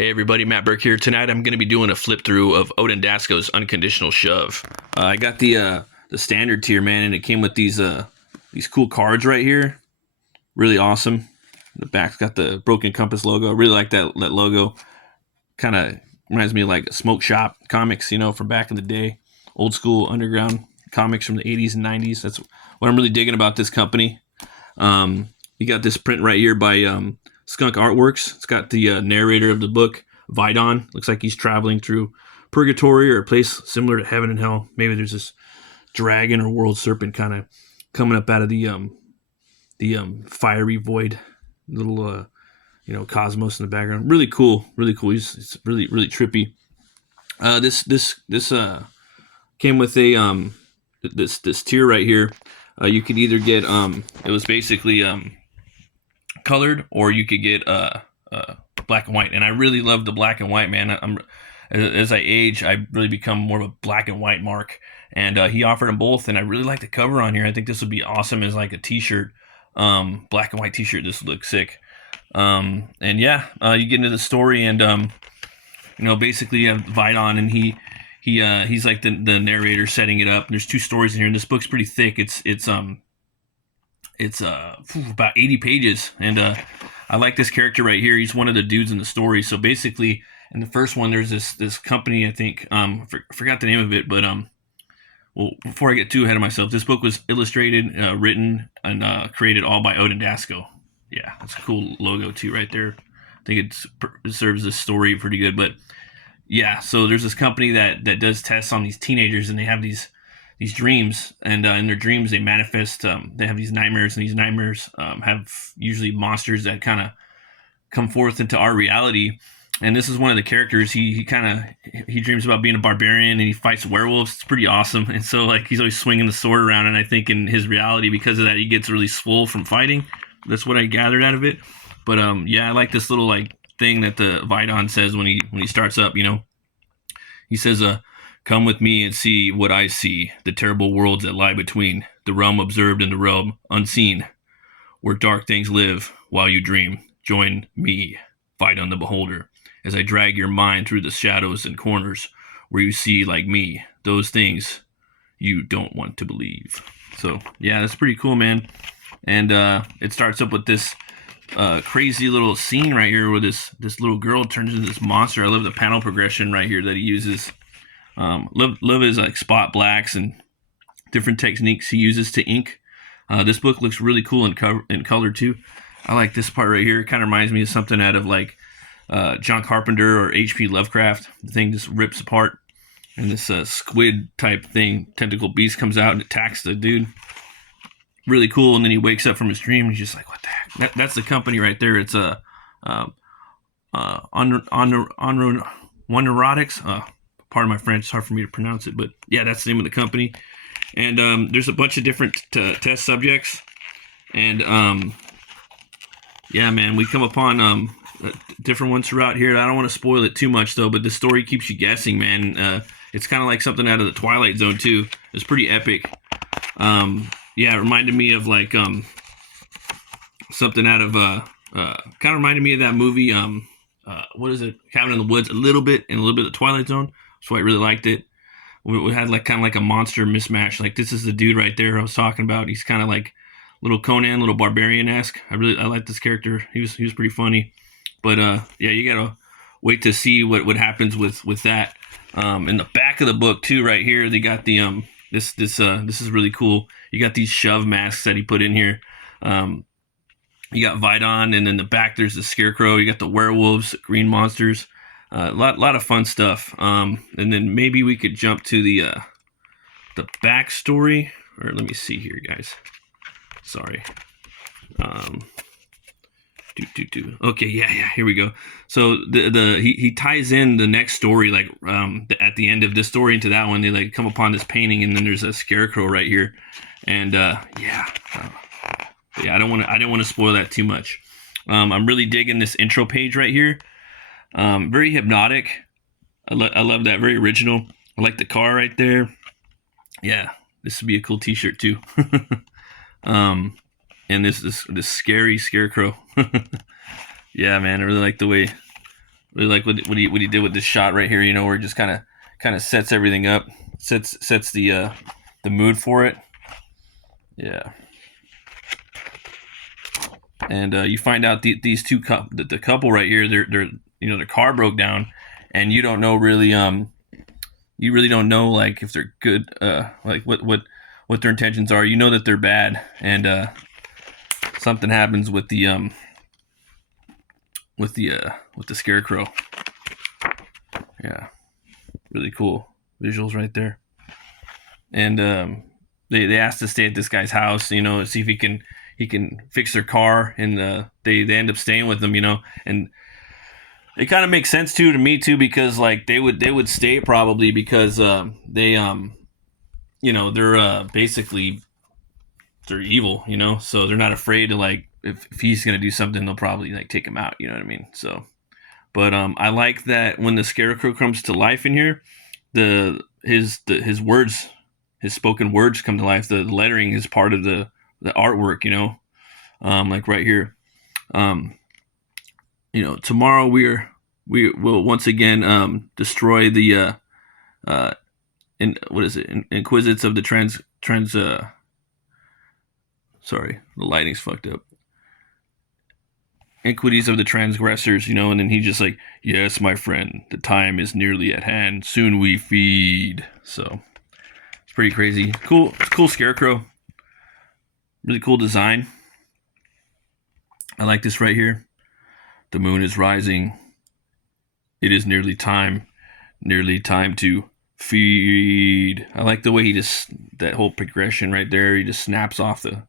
Hey everybody, Matt Burke here. Tonight I'm going to be doing a flip through of Odin Dasko's Unconditional Shove. I got the standard tier, man, and it came with these cool cards right here. Really awesome. The back's got the Broken Compass logo. I really like that logo. Kind of reminds me of like Smoke Shop comics, from back in the day. Old school underground comics from the 80s and 90s. That's what I'm really digging about this company. You got this print right here by Skunk Artworks. It's got the narrator of the book, Vidon. Looks like he's traveling through purgatory or a place similar to heaven and hell. Maybe there's this dragon or world serpent kind of coming up out of the fiery void, little cosmos in the background. Really cool, really cool. It's really trippy. This came with a this tier right here. You could either get it was basically colored, or you could get black and white. And I really love the black and white, man. As I age, I really become more of a black and white mark. And he offered them both, and I really like the cover on here. I think this would be awesome as like a T-shirt, black and white T-shirt. This would look sick. And yeah, you get into the story, and basically you have Vidon, and he's like the narrator setting it up. There's two stories in here, and this book's pretty thick. It's about 80 pages, and I like this character right here. He's one of the dudes in the story. So basically, in the first one, there's this company, I think, forgot the name of it, but well, before I get too ahead of myself, this book was illustrated, written, and created all by Odin Dasko. Yeah, that's a cool logo too right there. I think it serves this story pretty good. But yeah, so there's this company that does tests on these teenagers, and they have these dreams, and in their dreams they manifest. They have these nightmares, and these nightmares have usually monsters that kind of come forth into our reality. And this is one of the characters. He dreams about being a barbarian, and he fights werewolves. It's pretty awesome. And so like he's always swinging the sword around, and I think in his reality, because of that, he gets really swole from fighting. That's what I gathered out of it. But yeah, I like this little like thing that the Vidon says when he starts up. He says, "Come with me and see what I see, the terrible worlds that lie between, the realm observed and the realm unseen, where dark things live while you dream. Join me, Vidon the Beholder, as I drag your mind through the shadows and corners where you see, like me, those things you don't want to believe." So, yeah, that's pretty cool, man. And it starts up with this crazy little scene right here where this little girl turns into this monster. I love the panel progression right here that he uses. Love his like spot blacks and different techniques he uses to ink. This book looks really cool in color too. I like this part right here. It kind of reminds me of something out of like John Carpenter or H.P. Lovecraft. The thing just rips apart, and this squid type thing, tentacle beast, comes out and attacks the dude. Really cool. And then he wakes up from his dream, and he's just like, "What the heck?" That's the company right there. It's Wonderotics. Pardon my French, it's hard for me to pronounce it, but yeah, that's the name of the company. And there's a bunch of different test subjects, and yeah, man, we come upon different ones throughout here. I don't want to spoil it too much though, but the story keeps you guessing, man. It's kind of like something out of the Twilight Zone too. It's pretty epic. Yeah, it reminded me of like something out of kind of reminded me of that movie. What is it? Cabin in the Woods, a little bit, and a little bit of Twilight Zone. That's why I really liked it. We had like kind of like a monster mismatch. Like this is the dude right there I was talking about. He's kind of like little Conan, little barbarian-esque. I like this character. He was pretty funny. But yeah, you gotta wait to see what happens with that. In the back of the book too, right here, they got the this is really cool. You got these shove masks that he put in here. You got Vidon, and in the back there's the scarecrow. You got the werewolves, green monsters. A lot of fun stuff. And then maybe we could jump to the backstory. Or let me see here, guys. Sorry. Okay, yeah. Here we go. So he ties in the next story, like at the end of this story into that one. They like come upon this painting, and then there's a scarecrow right here, and yeah. Yeah, I don't want to spoil that too much. I'm really digging this intro page right here. Very hypnotic. I love that. Very original. I like the car right there. Yeah, this would be a cool T-shirt too. And this scary scarecrow. Yeah, man, I really like the way Really like what he did with this shot right here. You know, where he just kind of sets everything up, sets the mood for it. Yeah. And you find out these two the couple right here, they're their car broke down, and you don't know really you really don't know like if they're good like what their intentions are. You know that they're bad, and something happens with the scarecrow. Yeah, really cool visuals right there. And they asked to stay at this guy's house, you know, see if he can fix their car, and they end up staying with them, you know, and it kind of makes sense to me too, because like they would stay probably because they you know, they're basically they're evil, you know, so they're not afraid to like if he's gonna do something, they'll probably like take him out, you know what I mean? So, but I like that when the scarecrow comes to life in here, his words, his spoken words come to life. The lettering is part of the artwork, you know, like right here. You know, tomorrow we will once again destroy the what is it? Inquisits of the trans. Sorry, the lighting's fucked up. Iniquities of the transgressors, you know, and then he just like, yes, my friend, the time is nearly at hand. Soon we feed. So it's pretty crazy. Cool scarecrow. Really cool design. I like this right here. The moon is rising. It is nearly time to feed. I like the way he just, that whole progression right there. He just snaps off the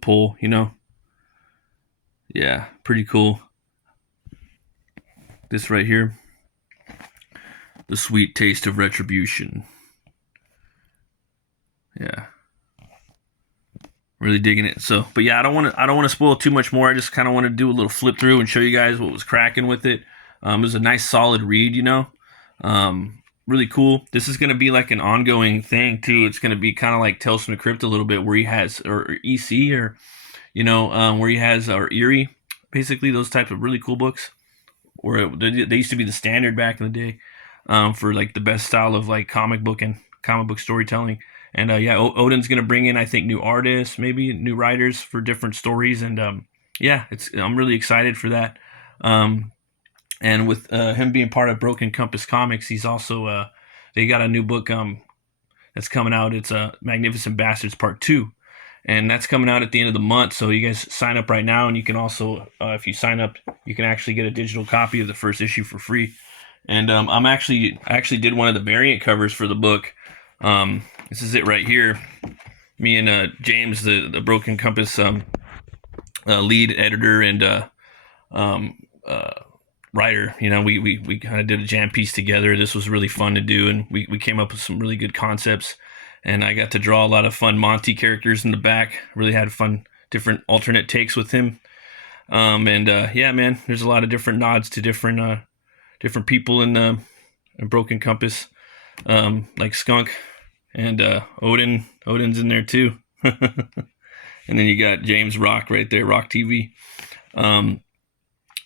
pole, you know. Yeah, pretty cool. This right here, the sweet taste of retribution. Yeah, really digging it. So, but yeah, I don't want to spoil too much more. I just kind of want to do a little flip through and show you guys what was cracking with it. It was a nice solid read, you know. Really cool. This is going to be like an ongoing thing too. It's going to be kind of like Tales from the Crypt a little bit, where he has or EC, or you know, where he has or Eerie, basically those types of really cool books. Where they used to be the standard back in the day for like the best style of like comic book storytelling. And yeah, Odin's going to bring in, I think, new artists, maybe new writers for different stories. And yeah, I'm really excited for that. And with him being part of Broken Compass Comics, he's also they got a new book that's coming out. It's Magnificent Bastards Part 2, and that's coming out at the end of the month. So you guys sign up right now, and you can also, if you sign up, you can actually get a digital copy of the first issue for free. And I actually did one of the variant covers for the book. This is it right here. Me and James, the Broken Compass lead editor and writer, you know, we kind of did a jam piece together. This was really fun to do, and we came up with some really good concepts, and I got to draw a lot of fun Monty characters in the back. Really had fun, different alternate takes with him. And yeah, man, there's a lot of different nods to different people in Broken Compass, like Skunk and Odin's in there too. And then you got James Rock right there, Rock TV.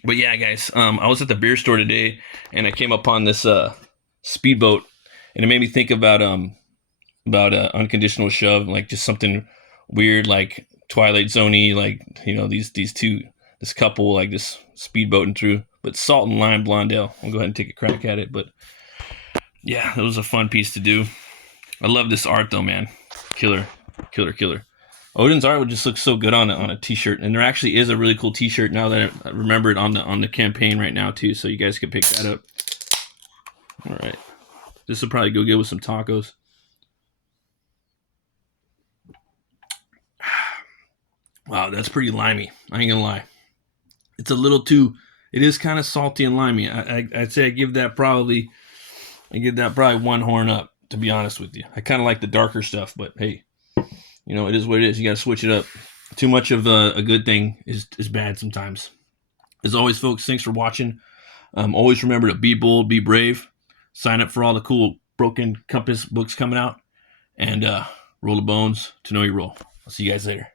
But yeah, guys, I was at the beer store today, and I came upon this speedboat, and it made me think about Unconditional Shove, like just something weird, like Twilight Zone-y, like, you know, this couple, like this speedboating through, but Salt and Lime Blondale. I'll go ahead and take a crack at it, but yeah, it was a fun piece to do. I love this art though, man. Killer. Odin's art would just look so good on a t-shirt, and there actually is a really cool t-shirt now that I remember it on the campaign right now too, so you guys can pick that up. All right, this will probably go good with some tacos. Wow, that's pretty limey. I ain't gonna lie, it's a little too. It is kind of salty and limey. I'd say I give that probably one horn up, to be honest with you. I kind of like the darker stuff, but hey, you know, it is what it is. You got to switch it up. Too much of a good thing is bad sometimes. As always, folks, thanks for watching. Always remember to be bold, be brave. Sign up for all the cool Broken Compass books coming out. And roll the bones to know your role. I'll see you guys later.